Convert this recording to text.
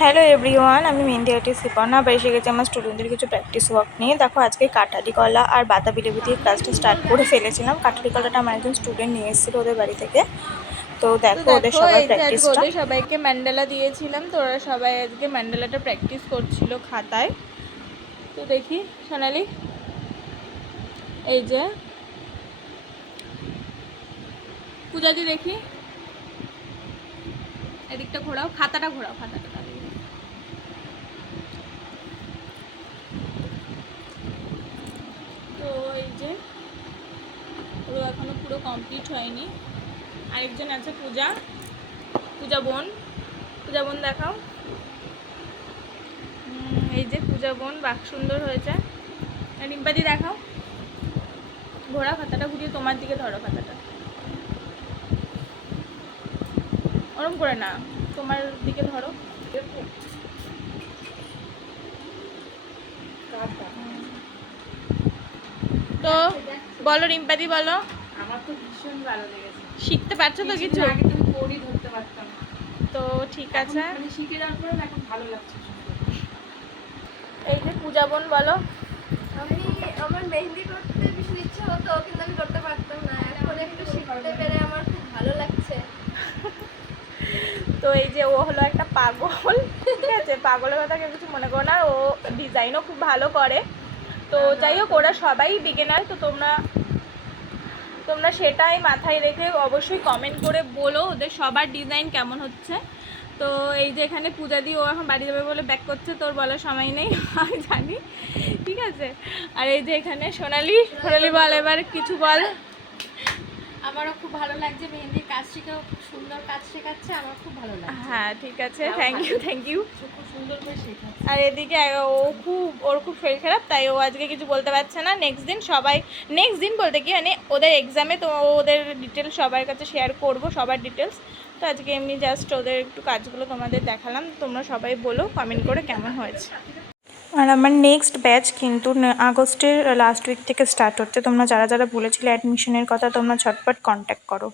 Hello everyone, আমি mehndi artist Shiparna. আবার এসে গেছি আমার স্টুডেন্টদের কিছু প্র্যাকটিস ওয়ার্ক নিয়ে। দেখো, আজকে কাঠালি কলা আর বাতাবি লেবু দিয়ে ক্লাসটা স্টার্ট করে ফেলেছিলাম। কাঠালি কলাটা আমার একজন স্টুডেন্ট নিয়ে এসেছিলো ওদের বাড়ি থেকে। তো দেখো ওদের সবার এই যে আজকে প্র্যাকটিসটা। ওদের সবাইকে ম্যান্ডেলা দিয়েছিলাম, তো ওরা সবাই আজকে ম্যান্ডেলাটা প্র্যাকটিস করছিল খাতায়। তো দেখি সোনালি, এই যে পূজাদি, দেখি এদিকটা ঘোরাও, খাতাটা ঘোরাও, খাতাটা। তো এই যে পুরো এখনো পুরো কমপ্লিট হয়নি। আরেকজন আছে পূজা বোন। পূজা বোন দেখাও। এই যে পূজা বোন, বাক সুন্দর হয়েছে। রিম্পাদি দেখাও, ঘোরা খাতাটা, ঘুরিয়ে তোমার দিকে ধরো খাতাটা, ওরম করে না, তোমার দিকে ধরো। তো বলো রিম্পাদি, বলো। আমার তো ভীষণ ভালো লেগেছে। শিখতে পারছো তো কিছু? আগে তুমি পড়ি ধরতে পারতাম না, তো ঠিক আছে, মানে শিখে যাওয়ার পরে এখন ভালো লাগছে। এই যে পূজা বোন, বলো। আমার মেহেন্দি করতে ভীষণ ইচ্ছা হতো, কিন্তু আমি করতে পারতাম না। এখন একটু শিখতে পেরে আমার খুব ভালো লাগছে। তো এই যে ও হলো একটা পাগল, ঠিক আছে? পাগলের কথা কেউ কিছু মনে করো না, ও ডিজাইনও খুব ভালো করে। তো যাই হোক, ওরা সবাই বিগিনার। তো তোমরা সেটাই মাথায় রেখে অবশ্যই কমেন্ট করে বলো ওদের সবার ডিজাইন কেমন হচ্ছে। তো এই যে এখানে পূজা দিয়ে ও এখন বাড়ি যাবে বলে ব্যাক করছে, তোর বলার সময় নেই আমি জানি, ঠিক আছে? আর এই যে এখানে সোনালি বল, এবার কিছু বল। আমারও খুব ভালো লাগছে, মেহেন্দির কাজ শিখেও খুব সুন্দর কাজ শেখাচ্ছে, আমার খুব ভালো লাগছে। হ্যাঁ ঠিক আছে, থ্যাংক ইউ। খুব সুন্দর করে শেখাচ্ছে। আর এদিকে ওর খুব শরীর খারাপ, তাই ও আজকে কিছু বলতে পারছে না। নেক্সট দিন বলতে কি, মানে ওদের এক্সামে তো ওদের ডিটেলস সবার কাছে শেয়ার করব, সবার ডিটেলস। তো আজকে এমনি জাস্ট ওদের একটু কাজগুলো তোমাদের দেখালাম। তোমরা সবাই বলো কমেন্ট করে কেমন হয়েছে। আর আমার নেক্সট ব্যাচ কিন্তু আগস্টের লাস্ট উইক থেকে স্টার্ট হচ্ছে। তোমরা যারা যারা বলেছিলে অ্যাডমিশনের কথা, তোমরা ঝটপট কন্ট্যাক্ট করো।